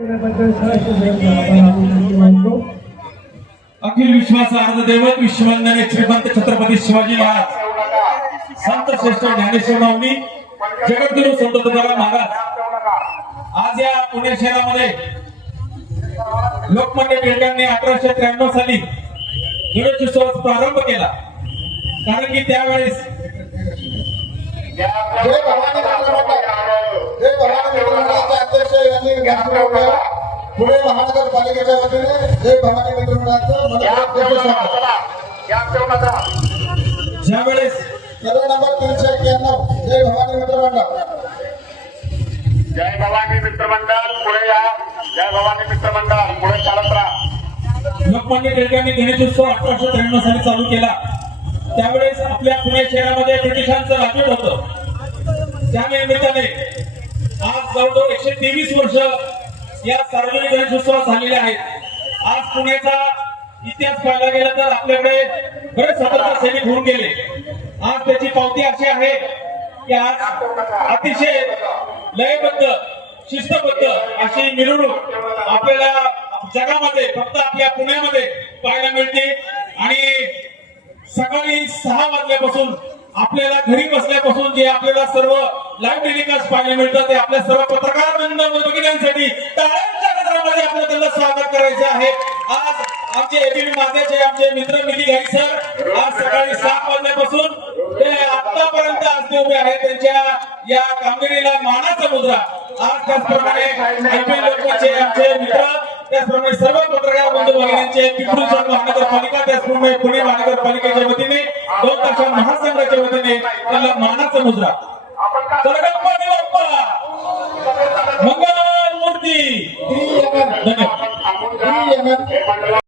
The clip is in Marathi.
अखिल विश्वासार्थ दैवत विश्ववंदनीय श्रीमंत छत्रपती शिवाजी महाराज संत श्रेष्ठ ज्ञानेश्वर माऊली जगद्गुरु संत तुकाराम महाराज आज या पुणे शहरामध्ये लोकमान्य टिळकांनी 1893 साली गणेशोत्सवाचा प्रारंभ केला। कारण की त्यावेळेस पुणे महानगरपालिकेच्या वतीने जय भवानी मित्रमंडळाचं ज्यावेळेस सर्व नंबर 391 जय भवानी मित्रमंडळ जय भवानी मित्रमंडळ पुढे या। जय भवानी मित्रमंडळ पुढे चालत राहा। लोकमान्य टिळकांनी गणेशोत्सव 1893 साली चालू केला। त्यावेळेस आपल्या पुणे शहरामध्ये ब्रिटिशांचं राजवट होतं। त्या निमित्ताने आज जवळजवळ 123 वर्ष या सार्वजनिक गणेशोत्सवात झालेले आहेत। आज पुण्याचा इतिहास पाहायला गेला तर आपल्याकडे बरेच स्वतंत्र सैनिक होऊन गेले। आज त्याची पावती अशी आहे की आज अतिशय लयबद्ध शिस्तबद्ध अशी मिरवणूक आपल्याला जगामध्ये फक्त आपल्या पुण्यामध्ये पाहायला मिळते। आणि सकाळी 6 वाजल्यापासून आपल्याला घरी बसल्यापासून जे आपल्याला सर्व लाईव्ह टेलिकास्ट पाहायला मिळतं ते आपल्या सर्व पत्रकार बंधूंसाठी टाळ्यांच्या गजरामध्ये आपल्याला त्यांना स्वागत करायचे आहे। आज आमचे एबीपी माझ्याचे आमचे मित्र मिली घाई सर आज सकाळी 7 वाजल्यापासून ते आतापर्यंत आज ते उभे आहेत। त्यांच्या या कामगिरीला मानाचा मुद्रा आज त्याचप्रमाणे आयपीएल लोकचे आमचे मित्र त्याचप्रमाणे सर्व पत्रकार बंधू भगिनींचे पिंपरी चिंचवड महानगरपालिका त्याचप्रमाणे पुणे महानगरपालिकेच्या वतीने 2 तारखा महासंघाच्या वतीने त्यांना मानाचा मुद्रा गणपती बाप्पा मंगल मूर्ती। धन्यवाद।